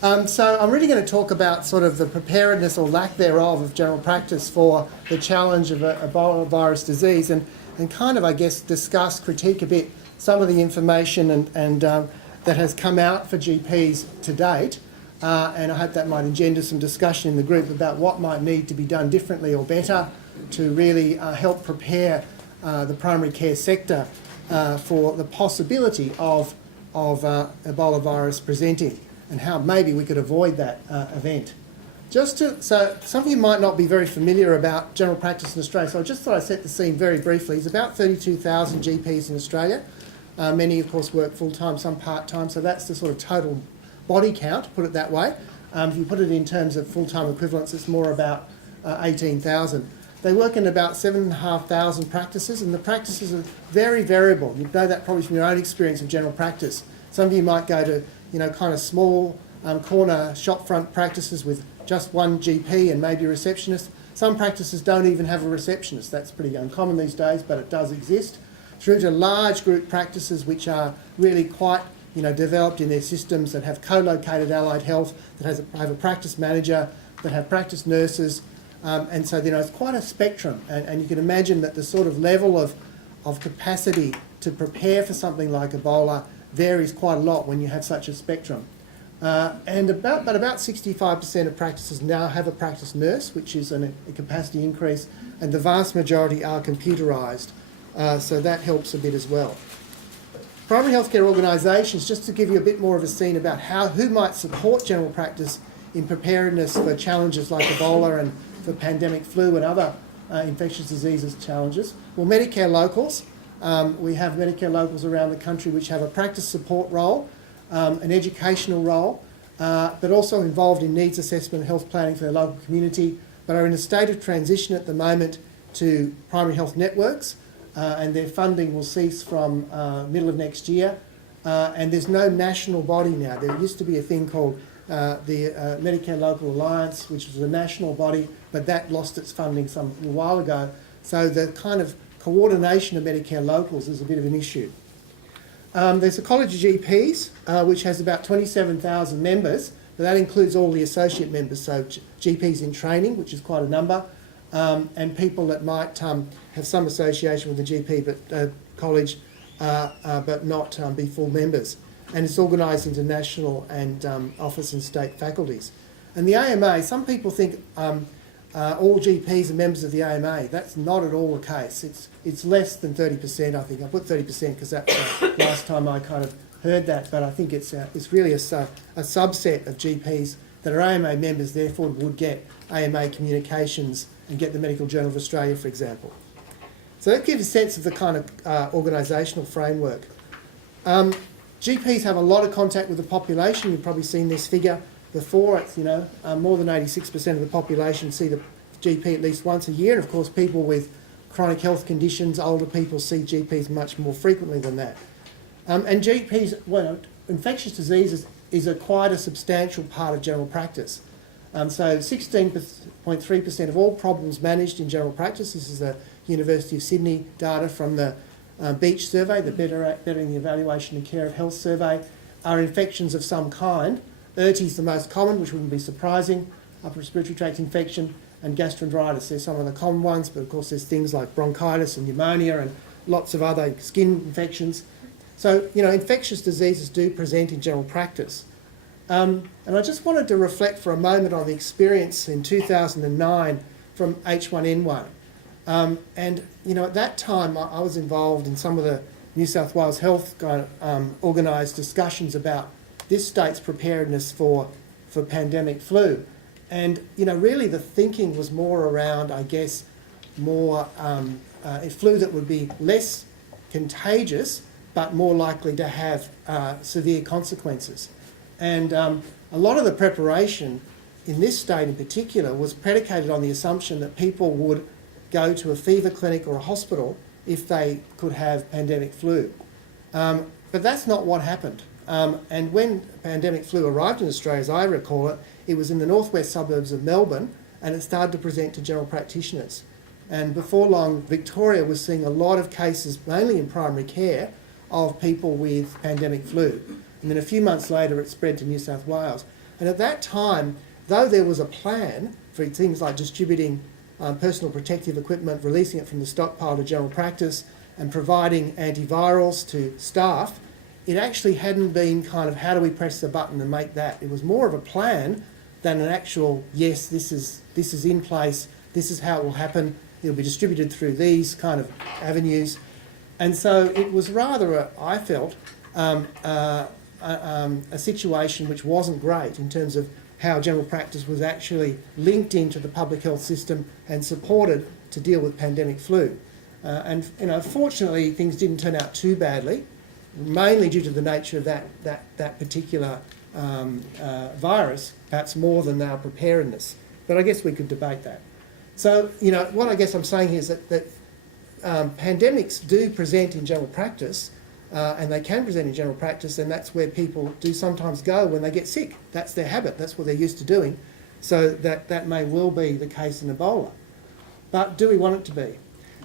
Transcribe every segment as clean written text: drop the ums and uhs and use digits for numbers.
So I'm really going to talk about sort of the preparedness or lack thereof of general practice for the challenge of Ebola virus disease and kind of, I guess, critique a bit some of the information and that has come out for GPs to date. And I hope that might engender some discussion in the group about what might need to be done differently or better to really help prepare the primary care sector for the possibility of Ebola virus presenting and how maybe we could avoid that event. So some of you might not be very familiar about general practice in Australia, so I just thought I'd set the scene very briefly. There's about 32,000 GPs in Australia. Many, of course, work full-time, some part-time, so that's the sort of total body count, to put it that way. If you put it in terms of full-time equivalents, it's more about 18,000. They work in about 7,500 practices, and the practices are very variable. You know that probably from your own experience of general practice. Some of you might go to, kind of small corner shopfront practices with just one GP and maybe a receptionist. Some practices don't even have a receptionist. That's pretty uncommon these days, but it does exist. Through to large group practices which are really quite developed in their systems, that have co-located allied health, that have a practice manager, that have practice nurses, and so it's quite a spectrum. And you can imagine that the sort of level of capacity to prepare for something like Ebola varies quite a lot when you have such a spectrum. But about 65% of practices now have a practice nurse, which is a capacity increase, and the vast majority are computerised, so that helps a bit as well. Primary healthcare organisations, just to give you a bit more of a scene about who might support general practice in preparedness for challenges like Ebola and for pandemic flu and other infectious diseases challenges. Well, Medicare locals, we have Medicare locals around the country which have a practice support role, an educational role, but also involved in needs assessment and health planning for their local community, but are in a state of transition at the moment to primary health networks, and their funding will cease from middle of next year. And there's no national body now. There used to be a thing called the Medicare Local Alliance, which was a national body, but that lost its funding a while ago. So the kind of coordination of Medicare locals is a bit of an issue. There's a College of GPs, which has about 27,000 members, but that includes all the associate members, so GPs in training, which is quite a number, and people that might have some association with the GP college, but not be full members. And it's organised into national and office and state faculties. And the AMA, some people think all GPs are members of the AMA. That's not at all the case. It's less than 30%, I think. I put 30% because that's the last time I kind of heard that, but I think it's really a subset of GPs that are AMA members, therefore would get AMA communications and get the Medical Journal of Australia, for example. So that gives a sense of the kind of organisational framework. GPs have a lot of contact with the population. You've probably seen this figure before. It's, more than 86% of the population see the GP at least once a year. And of course, people with chronic health conditions, older people, see GPs much more frequently than that. And GPs, infectious diseases is quite a substantial part of general practice. So 16.3% of all problems managed in general practice, this is the University of Sydney data from the Beach survey, the Bettering the Evaluation and Care of Health survey, are infections of some kind. URTI is the most common, which wouldn't be surprising, upper respiratory tract infection, and gastroenteritis. They're some of the common ones, but of course there's things like bronchitis and pneumonia and lots of other skin infections. So, infectious diseases do present in general practice. And I just wanted to reflect for a moment on the experience in 2009 from H1N1. And at that time I was involved in some of the New South Wales Health organised discussions about this state's preparedness for pandemic flu. And, really the thinking was more around, I guess, more a flu that would be less contagious but more likely to have severe consequences. And a lot of the preparation in this state in particular was predicated on the assumption that people would go to a fever clinic or a hospital if they could have pandemic flu. But that's not what happened. And when pandemic flu arrived in Australia, as I recall it, it was in the northwest suburbs of Melbourne, and it started to present to general practitioners. And before long, Victoria was seeing a lot of cases, mainly in primary care, of people with pandemic flu. And then a few months later, it spread to New South Wales. And at that time, though there was a plan for things like distributing personal protective equipment, releasing it from the stockpile to general practice, and providing antivirals to staff, it actually hadn't been kind of how do we press the button and make that. It was more of a plan than an actual, yes, this is in place, this is how it will happen, it'll be distributed through these kind of avenues. And so it was rather, I felt, a situation which wasn't great in terms of how general practice was actually linked into the public health system and supported to deal with pandemic flu. And fortunately, things didn't turn out too badly, mainly due to the nature of that particular virus, perhaps more than our preparedness. But I guess we could debate that. So, what I guess I'm saying here is that pandemics do present in general practice, and they can present in general practice, and that's where people do sometimes go when they get sick. That's their habit, that's what they're used to doing. So that may well be the case in Ebola. But do we want it to be?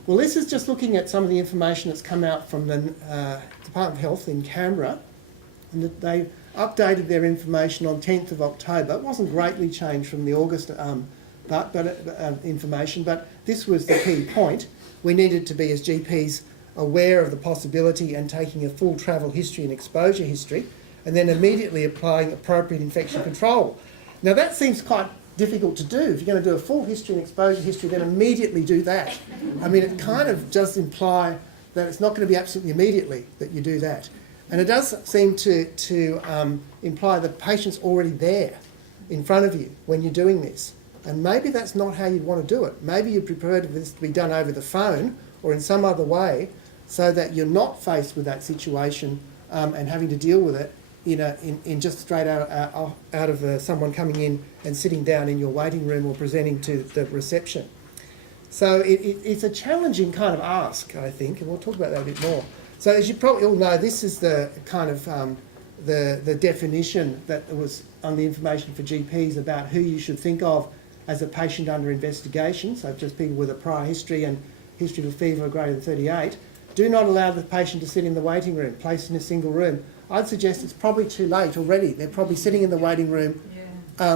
Well, this is just looking at some of the information that's come out from the Department of Health in Canberra, and that they updated their information on 10th of October. It wasn't greatly changed from the August information, but this was the key point. We needed to be, as GPs, aware of the possibility and taking a full travel history and exposure history, and then immediately applying appropriate infection control. Now that seems quite difficult to do. If you're going to do a full history and exposure history, then immediately do that. I mean, it kind of does imply that it's not going to be absolutely immediately that you do that. And it does seem to imply that the patient's already there in front of you when you're doing this. And maybe that's not how you'd want to do it. Maybe you'd prefer this to be done over the phone or in some other way, so that you're not faced with that situation and having to deal with it in just straight out of someone coming in and sitting down in your waiting room or presenting to the reception. So it's a challenging kind of ask, I think, and we'll talk about that a bit more. So as you probably all know, this is the kind of the definition that was on the information for GPs about who you should think of as a patient under investigation, so just people with a prior history and history of fever greater than 38. Do not allow the patient to sit in the waiting room, placed in a single room. I'd suggest it's probably too late already. They're probably sitting in the waiting room. I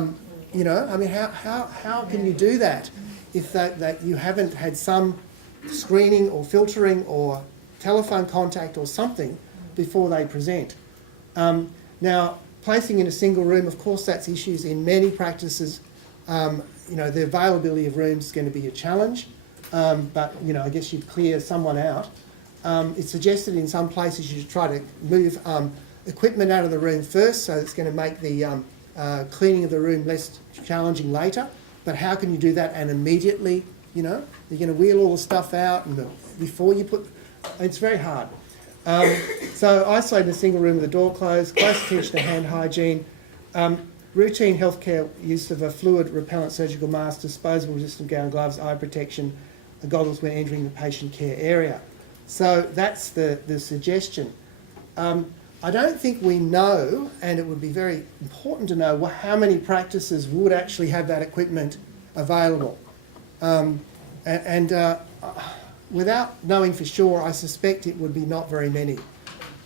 mean, how can you do that if that you haven't had some screening or filtering or telephone contact or something before they present? Now, placing in a single room, of course, that's issues in many practices. The availability of rooms is going to be a challenge, but I guess you'd clear someone out. It's suggested in some places you should try to move equipment out of the room first, so it's going to make the cleaning of the room less challenging later. But how can you do that and immediately, you're going to wheel all the stuff out and before you put... It's very hard. So isolate in a single room with the door closed, close attention to hand hygiene, routine healthcare use of a fluid repellent surgical mask, disposable resistant gown, gloves, eye protection, goggles when entering the patient care area. So that's the suggestion. I don't think we know, and it would be very important to know, how many practices would actually have that equipment available. Without knowing for sure, I suspect it would be not very many.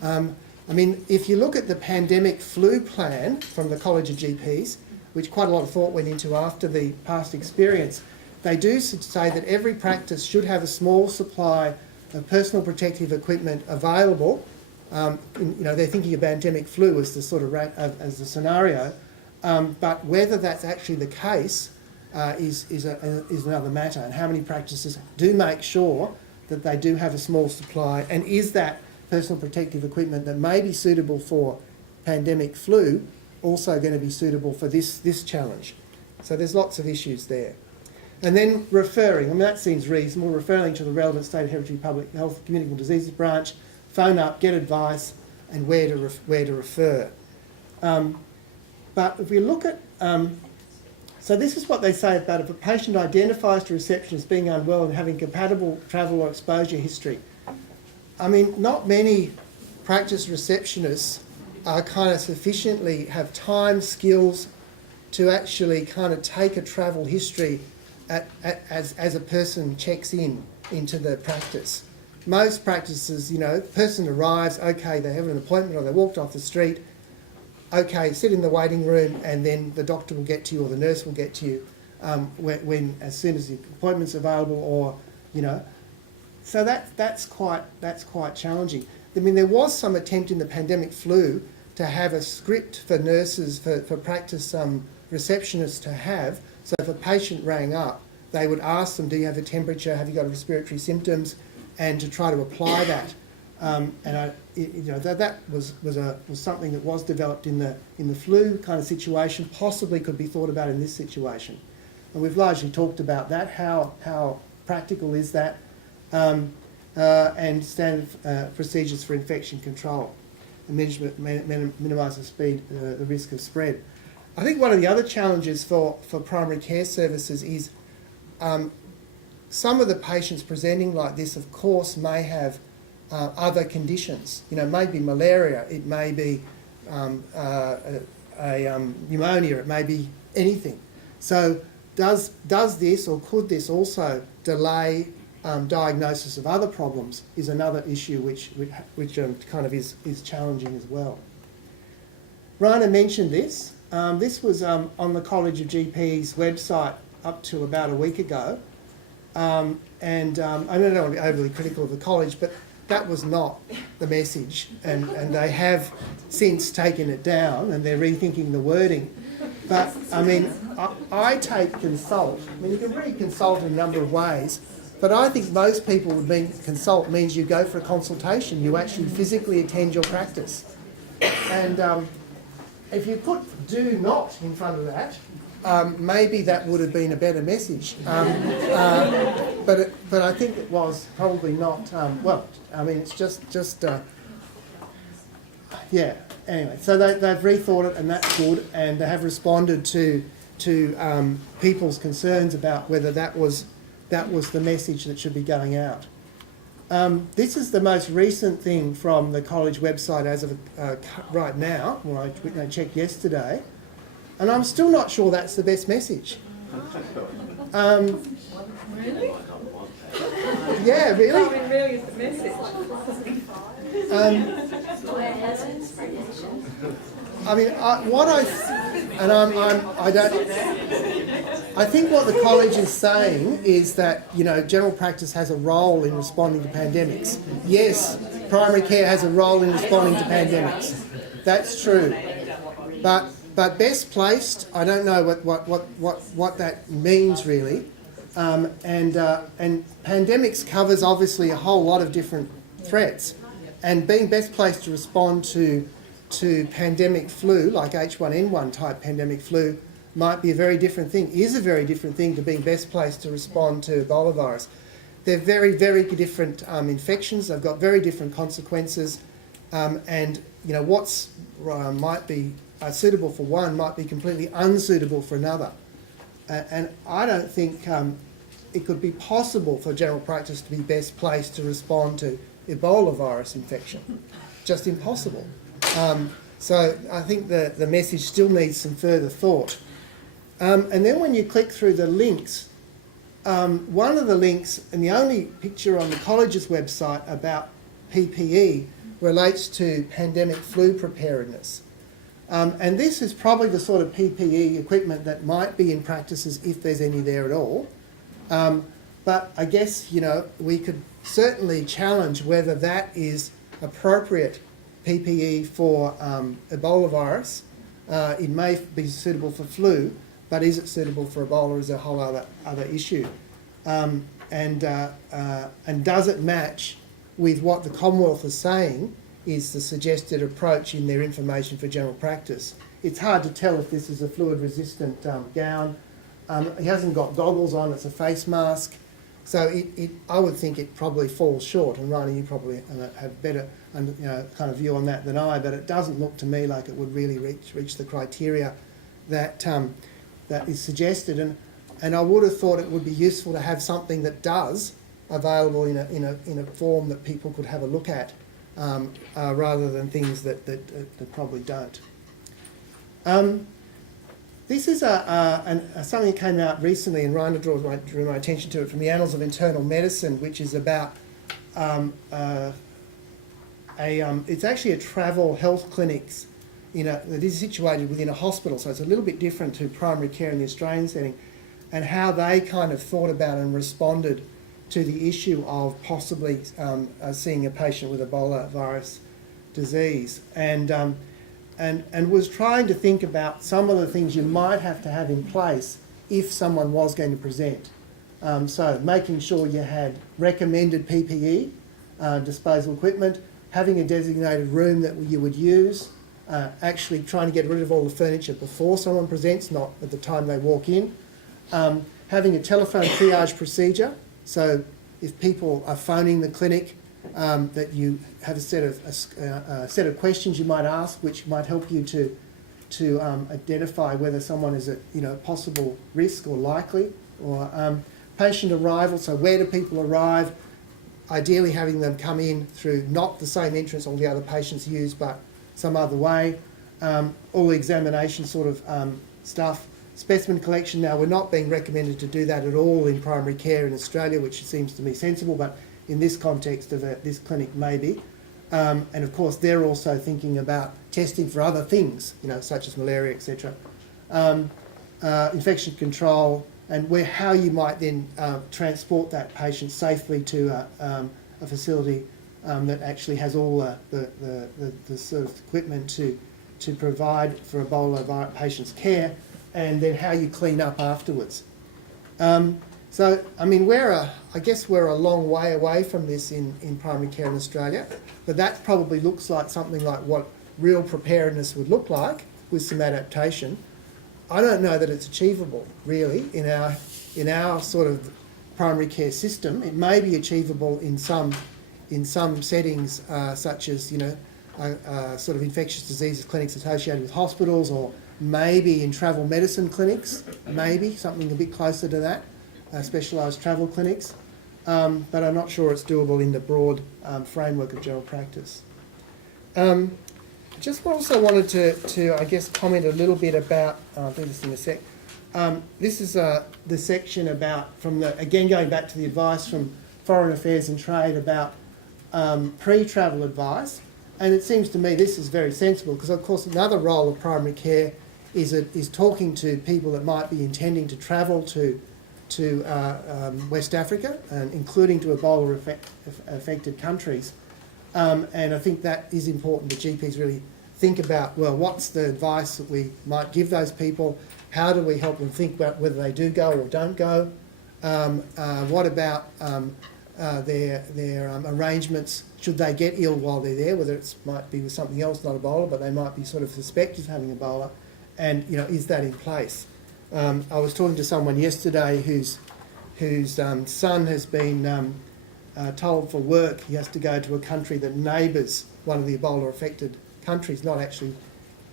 I mean, if you look at the pandemic flu plan from the College of GPs, which quite a lot of thought went into after the past experience, they do say that every practice should have a small supply of personal protective equipment available. They're thinking of pandemic flu as the sort of as the scenario, but whether that's actually the case is another matter. And how many practices do make sure that they do have a small supply, and is that personal protective equipment that may be suitable for pandemic flu also going to be suitable for this challenge? So there's lots of issues there. And then referring, I mean, that seems reasonable, referring to the relevant state hereditary public health communicable diseases branch, phone up, get advice, and where to refer. But if we look at, so this is what they say about if a patient identifies to reception as being unwell and having compatible travel or exposure history. I mean, not many practice receptionists are kind of sufficiently have time, skills to actually kind of take a travel history as a person checks into the practice. Most practices, person arrives, okay, they have an appointment or they walked off the street, okay, sit in the waiting room and then the doctor will get to you or the nurse will get to you when as soon as the appointment's available, or, you know. So that's quite challenging. I mean, there was some attempt in the pandemic flu to have a script for nurses, for practice receptionists to have. So if a patient rang up, they would ask them, do you have a temperature, have you got respiratory symptoms, and to try to apply that. That was something that was developed in the flu kind of situation, possibly could be thought about in this situation. And we've largely talked about that, how practical is that, and standard procedures for infection control and minimise the risk of spread. I think one of the other challenges for primary care services is some of the patients presenting like this, of course, may have other conditions. You know, it may be malaria, it may be pneumonia, it may be anything. So does this, or could this also delay diagnosis of other problems, is another issue which kind of is challenging as well. Rana mentioned this. This was on the College of GPs website up to about a week ago. I don't want to be overly critical of the college, but that was not the message, and they have since taken it down and they're rethinking the wording. But I mean, I take consult. I mean, you can read consult in a number of ways, but I think most people would mean consult means you go for a consultation, you actually physically attend your practice. And if you put do not in front of that, maybe that would have been a better message. But I think it was probably not, well, I mean, it's just yeah. Anyway, so they've rethought it, and that's good, and they have responded to people's concerns about whether that was the message that should be going out. This is the most recent thing from the college website as of right now, when I checked yesterday, and I'm still not sure that's the best message. Really? Yeah, really? I mean, really is the message. I mean, I think what the college is saying is that, you know, general practice has a role in responding to pandemics. Yes, primary care has a role in responding to pandemics. That's true. But best placed, I don't know what that means really. And pandemics covers obviously a whole lot of different threats, and being best placed to respond to pandemic flu, like H1N1 type pandemic flu, might be a very different thing, is a very different thing to being best placed to respond to Ebola virus. They're very, very different infections, they've got very different consequences, and you know, what's might be suitable for one might be completely unsuitable for another. And I don't think it could be possible for general practice to be best placed to respond to Ebola virus infection. Just impossible. So I think the message still needs some further thought. And then when you click through the links, one of the links, and the only picture on the college's website about PPE, relates to pandemic flu preparedness. And this is probably the sort of PPE equipment that might be in practices if there's any there at all. But I guess, you know, we could certainly challenge whether that is appropriate PPE for Ebola virus. It may be suitable for flu, but is it suitable for Ebola is a whole other issue. And does it match with what the Commonwealth is saying is the suggested approach in their information for general practice? It's hard to tell if this is a fluid-resistant gown. He hasn't got goggles on, it's a face mask. So I would think it probably falls short, and Rani, you probably have better kind of view on that than I, but it doesn't look to me like it would really reach the criteria that that is suggested. And I would have thought it would be useful to have something that does available in a form that people could have a look at, rather than things that probably don't. This is something that came out recently, and Rhonda drew my attention to it, from the Annals of Internal Medicine, which is about it's actually a travel health clinics that is situated within a hospital, so it's a little bit different to primary care in the Australian setting, and how they kind of thought about and responded to the issue of possibly seeing a patient with Ebola virus disease, and was trying to think about some of the things you might have to have in place if someone was going to present. So making sure you had recommended PPE, disposable equipment, having a designated room that you would use, actually trying to get rid of all the furniture before someone presents, not at the time they walk in, having a telephone triage procedure, so if people are phoning the clinic, that you have a set of questions you might ask, which might help you to identify whether someone is at possible risk or likely, or patient arrival. So where do people arrive? Ideally, having them come in through not the same entrance all the other patients use, but some other way. All the examination sort of stuff. Specimen collection. Now, we're not being recommended to do that at all in primary care in Australia, which seems to me sensible, but in this context of this clinic, maybe. And of course, they're also thinking about testing for other things, such as malaria, etc. Infection control, and how you might then transport that patient safely to a facility that actually has all the sort of equipment to provide for Ebola patients' care, and then how you clean up afterwards. So, I mean, I guess we're a long way away from this in primary care in Australia, but that probably looks like something like what real preparedness would look like with some adaptation. I don't know that it's achievable, really, in our sort of primary care system. It may be achievable in some settings, such as, sort of infectious diseases clinics associated with hospitals, or maybe in travel medicine clinics, maybe something a bit closer to that, specialised travel clinics, but I'm not sure it's doable in the broad framework of general practice. Just also wanted to I guess, comment a little bit about, I'll do this in a sec. This is the section about, again going back to the advice from Foreign Affairs and Trade about pre-travel advice, and it seems to me this is very sensible, because of course another role of primary care is talking to people that might be intending to travel to West Africa, and including to Ebola affected countries. And I think that is important that GPs really think about, well, what's the advice that we might give those people? How do we help them think about whether they do go or don't go? What about their arrangements should they get ill while they're there, whether it might be with something else, not Ebola, but they might be sort of suspected of having Ebola, and is that in place? I was talking to someone yesterday whose son has been told for work he has to go to a country that neighbours one of the Ebola-affected countries, not actually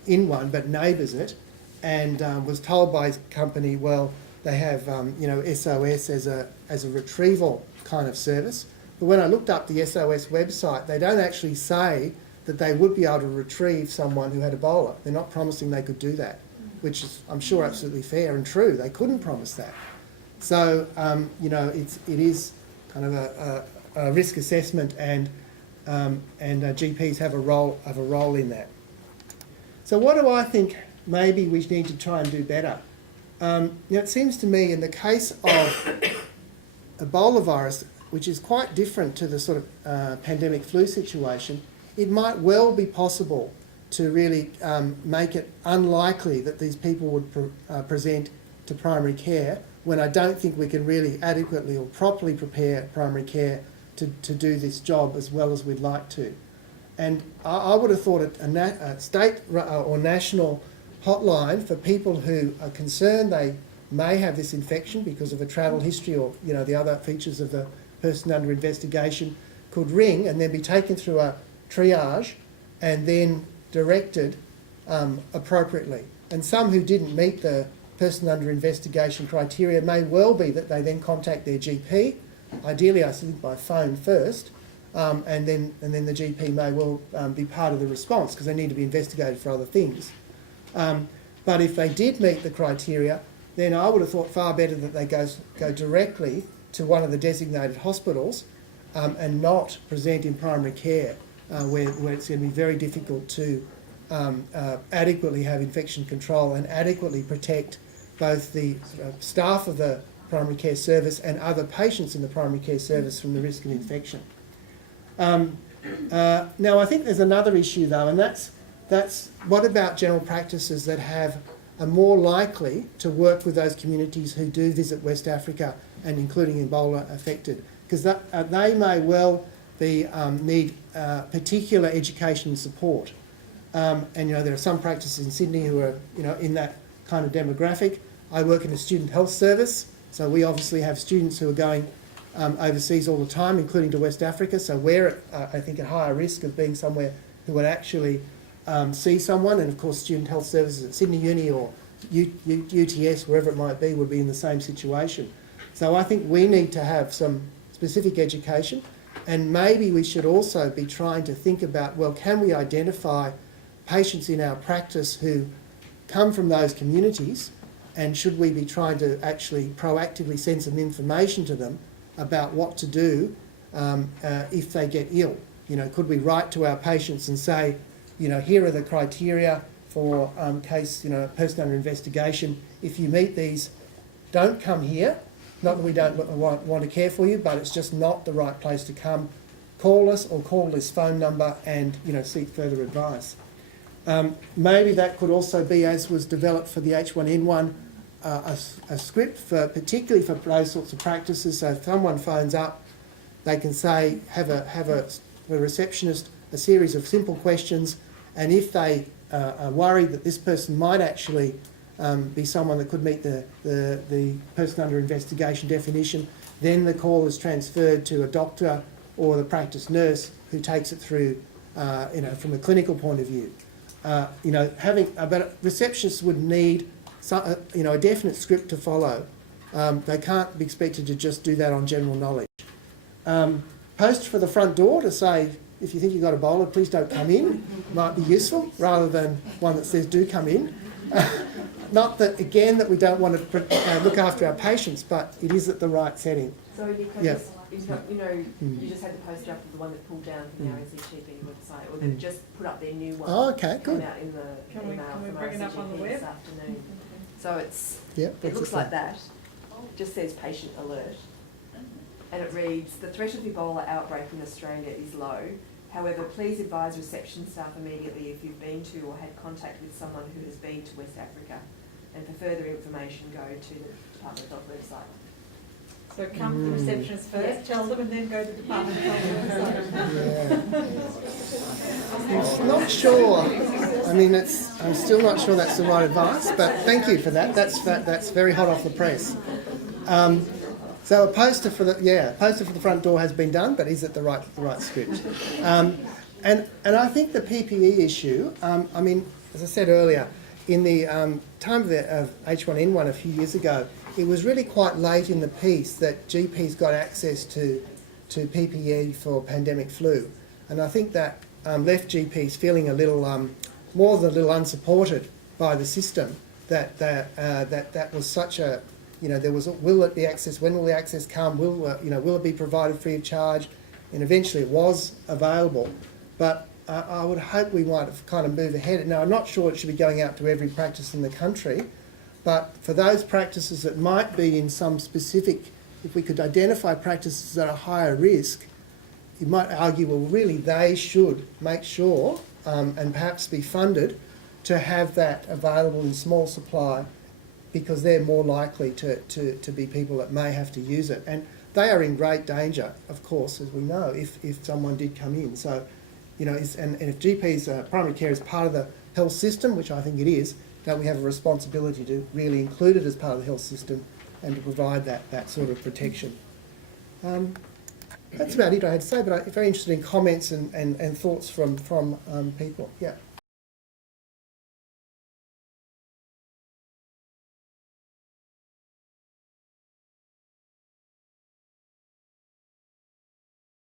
in one, but neighbours it, and was told by his company, well, they have SOS as a retrieval kind of service. But when I looked up the SOS website, they don't actually say that they would be able to retrieve someone who had Ebola. They're not promising they could do that, which is, I'm sure, absolutely fair and true. They couldn't promise that. So, it is kind of a risk assessment, and GPs have a role in that. So what do I think maybe we need to try and do better? It seems to me in the case of Ebola virus, which is quite different to the sort of pandemic flu situation, it might well be possible to really make it unlikely that these people would present to primary care, when I don't think we can really adequately or properly prepare primary care to do this job as well as we'd like to. And I would have thought a state or national hotline for people who are concerned they may have this infection because of a travel history or the other features of the person under investigation could ring and then be taken through a triage and then directed appropriately. And some who didn't meet the person under investigation criteria may well be that they then contact their GP, ideally I think by phone first, and then the GP may well be part of the response because they need to be investigated for other things. But if they did meet the criteria, then I would have thought far better that they go directly to one of the designated hospitals and not present in primary care, where it's going to be very difficult to adequately have infection control and adequately protect both the staff of the primary care service and other patients in the primary care service from the risk of infection. Now, I think there's another issue though, and that's what about general practices that are more likely to work with those communities who do visit West Africa and including Ebola affected, because they may well need particular education and support. And there are some practices in Sydney who are in that kind of demographic. I work in a student health service, so we obviously have students who are going overseas all the time, including to West Africa. So we're, I think, at higher risk of being somewhere who would actually see someone. And of course, student health services at Sydney Uni or UTS, wherever it might be, would be in the same situation. So I think we need to have some specific education, and maybe we should also be trying to think about, well, can we identify patients in our practice who come from those communities, and should we be trying to actually proactively send some information to them about what to do if they get ill? Could we write to our patients and say, here are the criteria for case, person under investigation. If you meet these, don't come here. Not that we don't want to care for you, but it's just not the right place to come. Call us or call this phone number and seek further advice. Maybe that could also be, as was developed for the H1N1, a script particularly for those sorts of practices. So if someone phones up, they can say, have a receptionist a series of simple questions, and if they are worried that this person might actually be someone that could meet the person under investigation definition, then the call is transferred to a doctor or the practice nurse who takes it through, from a clinical point of view. But receptionists would need a definite script to follow. They can't be expected to just do that on general knowledge. Post for the front door to say, if you think you've got Ebola, please don't come in, might be useful, rather than one that says, do come in. Not that, again, that we don't want to look after our patients, but it is at the right setting. So you can Yeah. you just had the poster up of the one that pulled down from the RNCGP website, or that just put up their new one. Oh, okay, good. Out in the Can we email from bring it up on the RNCGP web? this afternoon. So Yeah, it looks like that. Just says patient alert, and it reads: the threat of Ebola outbreak in Australia is low. However, please advise reception staff immediately if you've been to or had contact with someone who has been to West Africa. And for further information, go to the Department of Health website. So come to the receptionist first, tell them, and then go to the Department of Health website. I'm not sure. I'm still not sure that's the right advice, but thank you for that. That's very hot off the press. So a poster for the front door has been done, but is it the right script? And I think the PPE issue. As I said earlier, in the time of H1N1 a few years ago, it was really quite late in the piece that GPs got access to PPE for pandemic flu, and I think that left GPs feeling a little more than a little unsupported by the system. That was such a there was will it be accessed? When will the access come? Will it be provided free of charge? And eventually it was available, but I would hope we might have kind of moved ahead. Now, I'm not sure it should be going out to every practice in the country, but for those practices that might be in some specific, if we could identify practices that are higher risk, you might argue, well, really they should make sure and perhaps be funded to have that available in small supply, because they're more likely to be people that may have to use it. And they are in great danger, of course, as we know, if someone did come in. So, and if GPs, primary care is part of the health system, which I think it is, that we have a responsibility to really include it as part of the health system and to provide that sort of protection. That's about it I had to say, but I'm very interested in comments and thoughts from people. Yeah.